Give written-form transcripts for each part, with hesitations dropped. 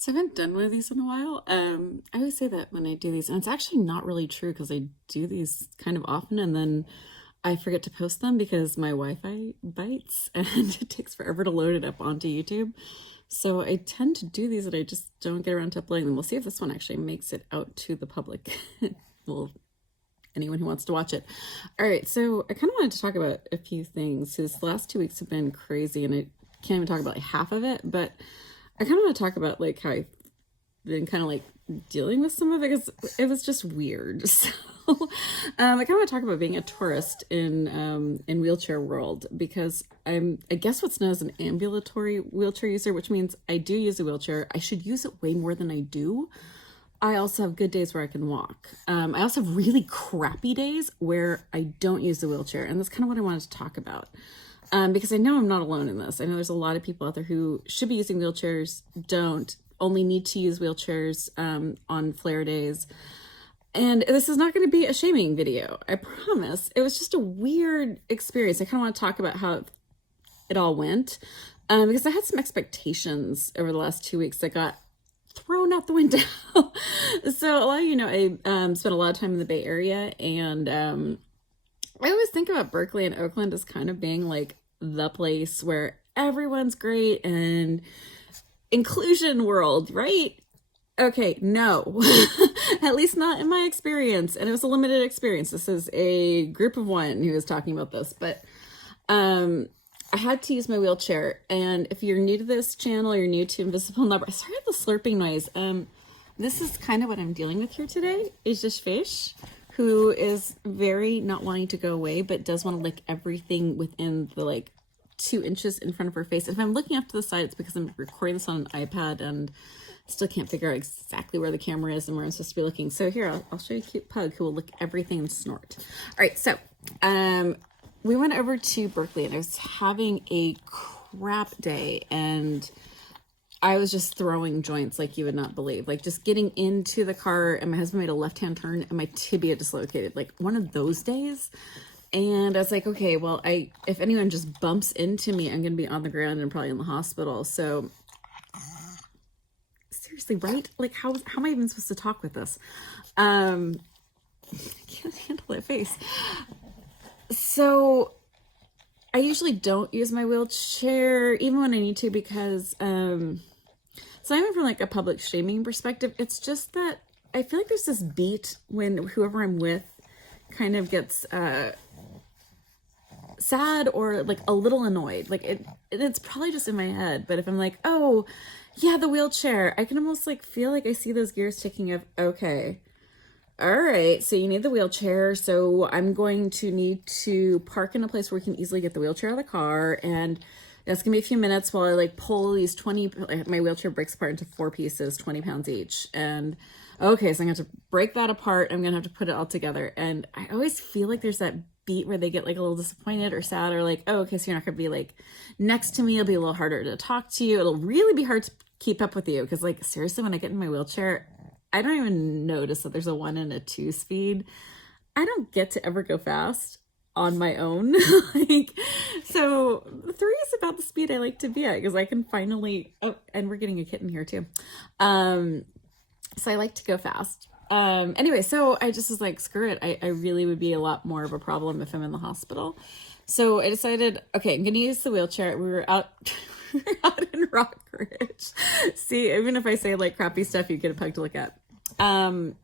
So I haven't done one of these in a while. I always say that when I do these, and it's actually not really true because I do these kind of often and then I forget to post them because my Wi-Fi bites and it takes forever to load it up onto YouTube. So I tend to do these and I just don't get around to uploading them. We'll see if this one actually makes it out to the public. Well, anyone who wants to watch it. All right, so I kind of wanted to talk about a few things. His last 2 weeks have been crazy and I can't even talk about like half of it, but I kind of want to talk about like how I've been kind of like dealing with some of it because it was just weird. So I kind of want to talk about being a tourist in wheelchair world because I guess what's known as an ambulatory wheelchair user, which means I do use a wheelchair. I should use it way more than I do. I also have good days where I can walk. I also have really crappy days where I don't use the wheelchair, and that's kind of what I wanted to talk about. Because I know I'm not alone in this. I know there's a lot of people out there who should be using wheelchairs, don't, only need to use wheelchairs on flare days. And this is not going to be a shaming video, I promise. It was just a weird experience. I kind of want to talk about how it all went because I had some expectations over the last 2 weeks that got thrown out the window. So a lot of you know, I spent a lot of time in the Bay Area, and I always think about Berkeley and Oakland as kind of being like the place where everyone's great and inclusion world, right? Okay, no, at least not in my experience. And it was a limited experience. This is a group of one who was talking about this, but I had to use my wheelchair. And if you're new to this channel, you're new to Invisible Number, sorry about the slurping noise. This is kind of what I'm dealing with here today. Is this fish who is very not wanting to go away, but does want to lick everything within the like 2 inches in front of her face. If I'm looking off to the side, it's because I'm recording this on an iPad and still can't figure out exactly where the camera is and where I'm supposed to be looking. So here, I'll show you a cute pug who will lick everything and snort. All right, so we went over to Berkeley and I was having a crap day and I was just throwing joints like you would not believe. Like just getting into the car and my husband made a left-hand turn and my tibia dislocated. Like one of those days. And I was like, okay, well, if anyone just bumps into me, I'm going to be on the ground and probably in the hospital. So seriously, right? Like how am I even supposed to talk with this? I can't handle that face. So I usually don't use my wheelchair even when I need to because, so I'm from like a public shaming perspective. It's just that I feel like there's this beat when whoever I'm with kind of gets, sad or like a little annoyed. Like it's probably just in my head, but if I'm like, oh yeah, the wheelchair, I can almost like feel like I see those gears ticking of, okay, all right, so you need the wheelchair, so I'm going to need to park in a place where we can easily get the wheelchair out of the car, and that's gonna be a few minutes while I like pull these 20, my wheelchair breaks apart into 4 pieces, 20 pounds each, and okay, so I'm gonna have to break that apart, I'm gonna have to put it all together, and I always feel like there's that beat where they get like a little disappointed or sad or like, oh, okay, so you're not gonna be like next to me, it'll be a little harder to talk to you, it'll really be hard to keep up with you, because like seriously, when I get in my wheelchair, I don't even notice that there's a 1 and a 2 speed. I don't get to ever go fast on my own. Like, so 3 is about the speed I like to be at because I can finally, oh, and we're getting a kitten here too. So I like to go fast. Anyway, so I just was like, screw it. I really would be a lot more of a problem if I'm in the hospital. So I decided, okay, I'm going to use the wheelchair. We were out in Rockridge. See, even if I say like crappy stuff, you get a pug to look at. And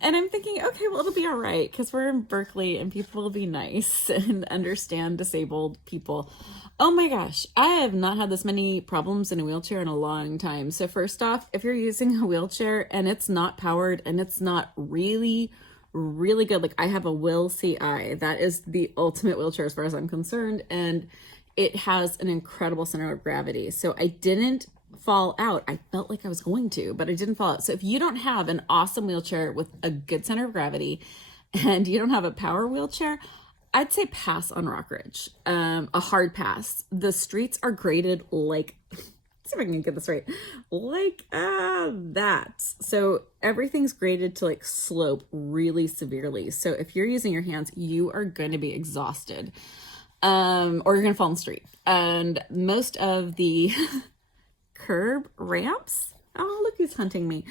I'm thinking, okay, well, it'll be all right because we're in Berkeley and people will be nice and understand disabled people. Oh my gosh, I have not had this many problems in a wheelchair in a long time. So first off, if you're using a wheelchair and it's not powered and it's not really, really good, like I have a Whill Ci, that is the ultimate wheelchair as far as I'm concerned. And it has an incredible center of gravity. So I didn't fall out. I felt like I was going to, but I didn't fall out. So if you don't have an awesome wheelchair with a good center of gravity and you don't have a power wheelchair, I'd say pass on Rockridge. A hard pass. The streets are graded like, let's see if I can get this right, like that. So everything's graded to like slope really severely. So if you're using your hands, you are going to be exhausted. Or you're going to fall in the street. And most of the curb ramps Oh, look who's hunting me.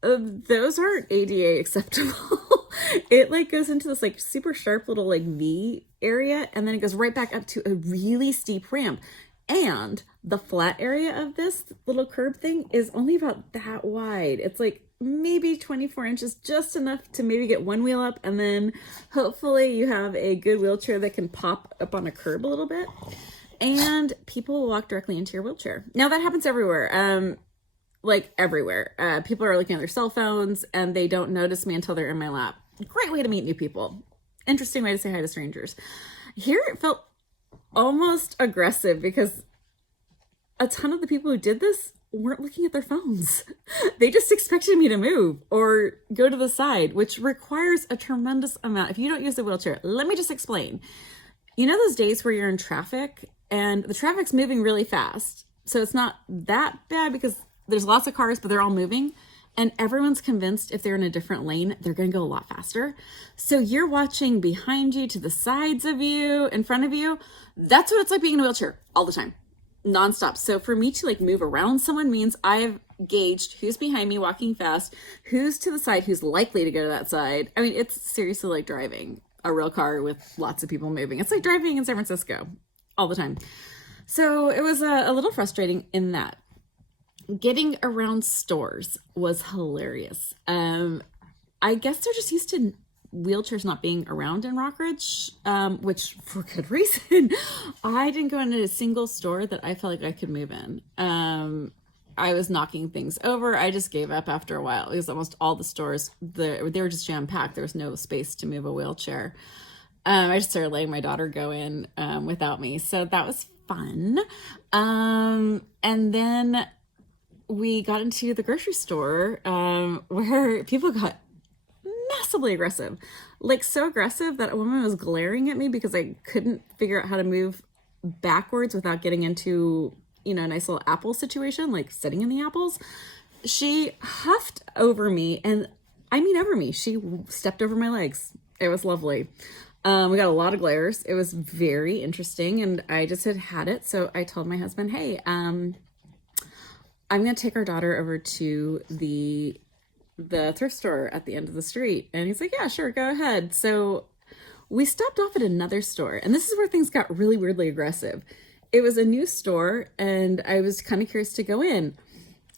Those aren't ADA acceptable. It like goes into this like super sharp little like V area, and then it goes right back up to a really steep ramp. And the flat area of this little curb thing is only about that wide. It's like maybe 24 inches, just enough to maybe get one wheel up, and then hopefully you have a good wheelchair that can pop up on a curb a little bit. And people will walk directly into your wheelchair. Now that happens everywhere. Like everywhere. People are looking at their cell phones and they don't notice me until they're in my lap. Great way to meet new people. Interesting way to say hi to strangers. Here it felt almost aggressive because a ton of the people who did this weren't looking at their phones. They just expected me to move or go to the side, which requires a tremendous amount. If you don't use the wheelchair, let me just explain. You know those days where you're in traffic and the traffic's moving really fast. So it's not that bad because there's lots of cars, but they're all moving. And everyone's convinced if they're in a different lane, they're going to go a lot faster. So you're watching behind you, to the sides of you, in front of you. That's what it's like being in a wheelchair all the time, nonstop. So for me to like move around someone means I've gauged who's behind me walking fast, who's to the side, who's likely to go to that side. I mean, it's seriously like driving a real car with lots of people moving. It's like driving in San Francisco all the time. So it was a little frustrating in that. Getting around stores was hilarious. I guess they're just used to wheelchairs not being around in Rockridge, which for good reason. I didn't go into a single store that I felt like I could move in. I was knocking things over. I just gave up after a while because almost all the stores, they were just jam-packed. There was no space to move a wheelchair. I just started letting my daughter go in without me. So that was fun. And then we got into the grocery store where people got massively aggressive. Like so aggressive that a woman was glaring at me because I couldn't figure out how to move backwards without getting into, you know, a nice little apple situation, like sitting in the apples. She huffed over me, and I mean over me. She stepped over my legs. It was lovely. We got a lot of glares. It was very interesting, and I just had it. So I told my husband, hey, I'm going to take our daughter over to the thrift store at the end of the street. And he's like, yeah, sure, go ahead. So we stopped off at another store, and this is where things got really weirdly aggressive. It was a new store, and I was kind of curious to go in.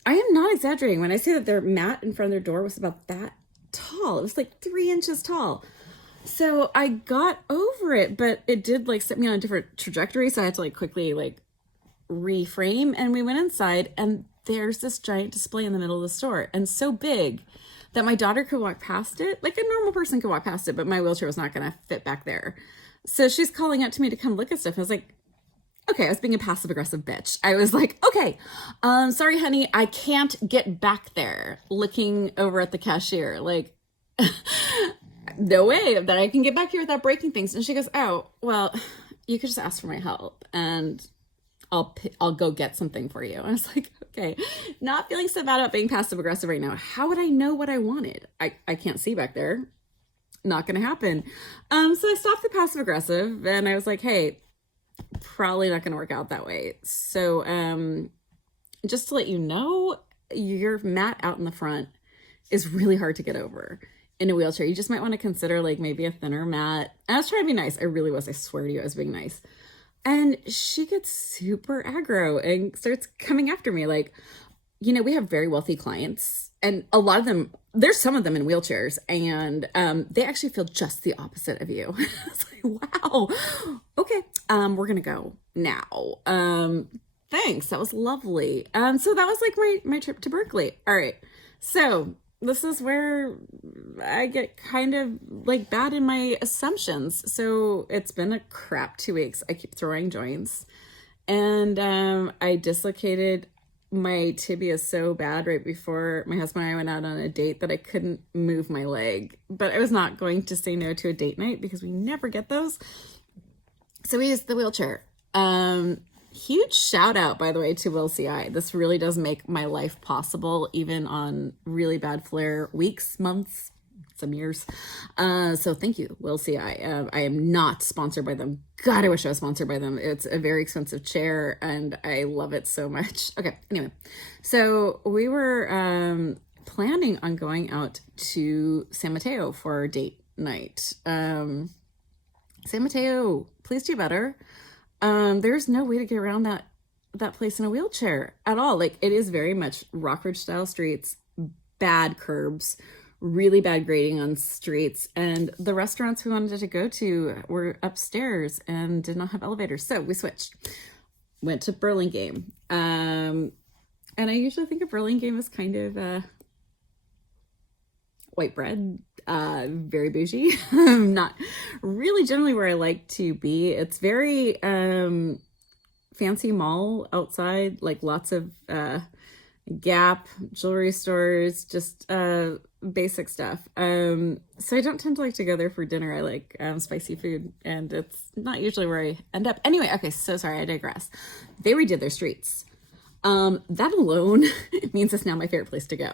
I am not exaggerating when I say that their mat in front of their door was about that tall. It was like 3 inches tall. So I got over it, but it did like set me on a different trajectory. So I had to like quickly like reframe, and we went inside, and there's this giant display in the middle of the store, and so big that my daughter could walk past it. Like a normal person could walk past it, but my wheelchair was not going to fit back there. So she's calling out to me to come look at stuff. I was like, okay, I was being a passive aggressive bitch. I was like, okay, sorry, honey, I can't get back there, looking over at the cashier. Like, no way that I can get back here without breaking things. And she goes, oh, well, you could just ask for my help, and I'll go get something for you. And I was like, okay, not feeling so bad about being passive aggressive right now. How would I know what I wanted? I can't see back there. Not going to happen. So I stopped the passive aggressive, and I was like, hey, probably not going to work out that way. So just to let you know, your mat out in the front is really hard to get over in a wheelchair. You just might want to consider like maybe a thinner mat. And I was trying to be nice. I really was. I swear to you, I was being nice. And she gets super aggro and starts coming after me. Like, you know, we have very wealthy clients, and a lot of them, there's some of them in wheelchairs, and they actually feel just the opposite of you. It's like, wow, okay, we're going to go now. Thanks. That was lovely. So that was like my trip to Berkeley. All right. So this is where I get kind of like bad in my assumptions. So it's been a crap 2 weeks. I keep throwing joints, and I dislocated my tibia so bad right before my husband and I went out on a date that I couldn't move my leg. But I was not going to say no to a date night because we never get those. So we used the wheelchair. Huge shout out, by the way, to Whill Ci. This really does make my life possible, even on really bad flare weeks, months, some years. So thank you, Whill Ci. I am not sponsored by them. God, I wish I was sponsored by them. It's a very expensive chair and I love it so much. Okay, anyway, so we were planning on going out to San Mateo for our date night. San Mateo, please do better. There's no way to get around that place in a wheelchair at all. Like, it is very much Rockridge style streets, bad curbs, really bad grading on streets, and the restaurants we wanted to go to were upstairs and did not have elevators. So we switched, went to Burlingame. And I usually think of Burlingame as kind of white bread, very bougie. Not really generally where I like to be. It's very fancy mall outside, like lots of Gap, jewelry stores, just basic stuff. So I don't tend to like to go there for dinner. I like spicy food, and it's not usually where I end up. Anyway, okay, so sorry, I digress. They redid their streets. That alone means it's now my favorite place to go.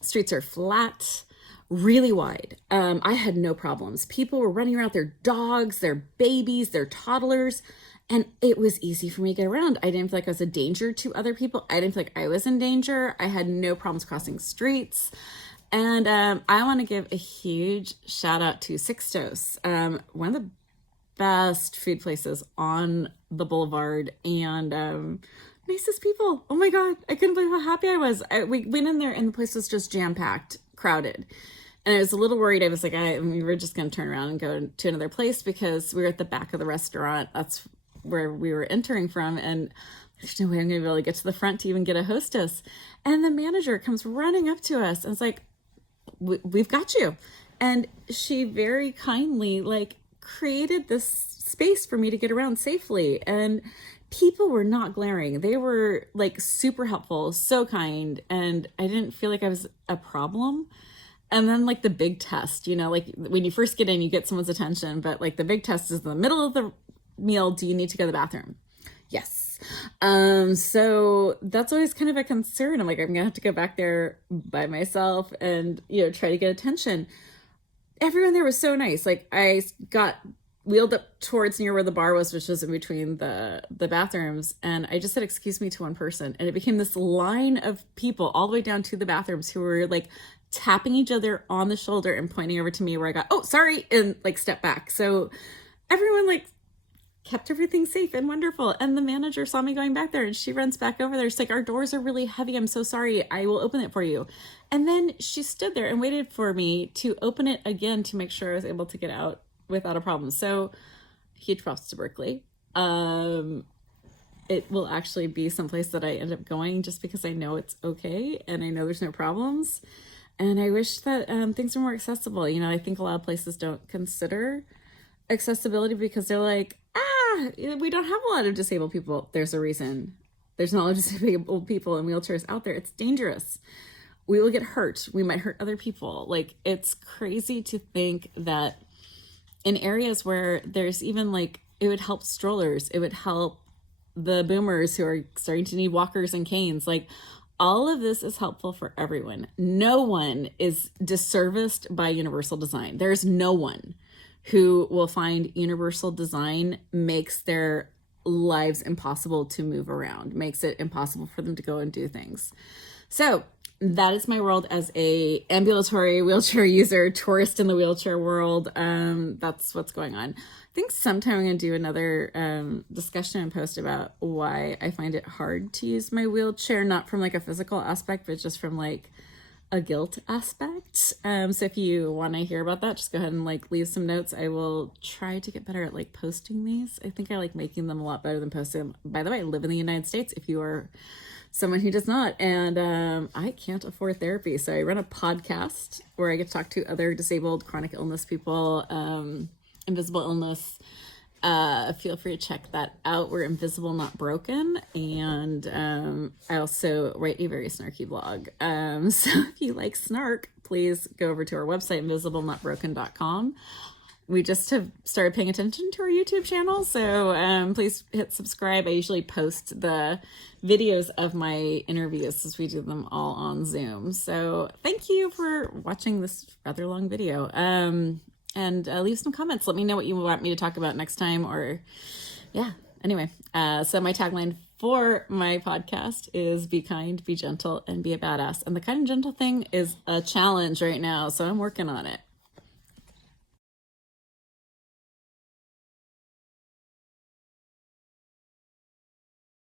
Streets are flat, really wide. I had no problems. People were running around with their dogs, their babies, their toddlers, and it was easy for me to get around. I didn't feel like I was a danger to other people. I didn't feel like I was in danger. I had no problems crossing streets. And I want to give a huge shout out to Sixtos, one of the best food places on the boulevard, and nicest people. Oh my God, I couldn't believe how happy I was. We went in there and the place was just jam-packed, crowded. And I was a little worried. I was like, we were just going to turn around and go to another place because we were at the back of the restaurant. That's where we were entering from. And there's no way I'm going to be able to get to the front to even get a hostess. And the manager comes running up to us and it's like, we've got you. And she very kindly created this space for me to get around safely. And people were not glaring. They were super helpful, so kind. And I didn't feel like I was a problem. And then the big test, when you first get in, you get someone's attention, but the big test is in the middle of the meal. Do you need to go to the bathroom? Yes. So that's always kind of a concern. I'm like, I'm gonna have to go back there by myself and, try to get attention. Everyone there was so nice. I got wheeled up towards near where the bar was, which was in between the bathrooms. And I just said, excuse me, to one person. And it became this line of people all the way down to the bathrooms who were tapping each other on the shoulder and pointing over to me where I got, oh, sorry, and step back. So everyone kept everything safe and wonderful. And the manager saw me going back there and she runs back over there. She's like, our doors are really heavy. I'm so sorry. I will open it for you. And then she stood there and waited for me to open it again to make sure I was able to get out without a problem. So huge props to Berkeley. It will actually be someplace that I end up going just because I know it's okay and I know there's no problems. And I wish that things were more accessible. I think a lot of places don't consider accessibility because they're like, we don't have a lot of disabled people. There's a reason. There's not a lot of disabled people in wheelchairs out there. It's dangerous. We will get hurt. We might hurt other people. It's crazy to think that in areas where there's even it would help strollers, it would help the boomers who are starting to need walkers and canes. All of this is helpful for everyone. No one is disserviced by universal design. There's no one who will find universal design makes their lives impossible to move around, makes it impossible for them to go and do things. So that is my world as a ambulatory wheelchair user, tourist in the wheelchair world. That's what's going on. I think sometime I'm going to do another discussion and post about why I find it hard to use my wheelchair, not from a physical aspect, but just from a guilt aspect. So if you want to hear about that, just go ahead and leave some notes. I will try to get better at posting these. I think I like making them a lot better than posting them. By the way, I live in the United States if you are someone who does not, and I can't afford therapy, so I run a podcast where I get to talk to other disabled chronic illness people, invisible illness. Feel free to check that out. We're Invisible Not Broken, and I also write a very snarky blog, so if you like snark, please go over to our website, invisiblenotbroken.com. we just have started paying attention to our YouTube channel. So please hit subscribe. I usually post the videos of my interviews since we do them all on Zoom. So thank you for watching this rather long video. And leave some comments. Let me know what you want me to talk about next time, or yeah. Anyway, so my tagline for my podcast is be kind, be gentle, and be a badass. And the kind and gentle thing is a challenge right now, so I'm working on it.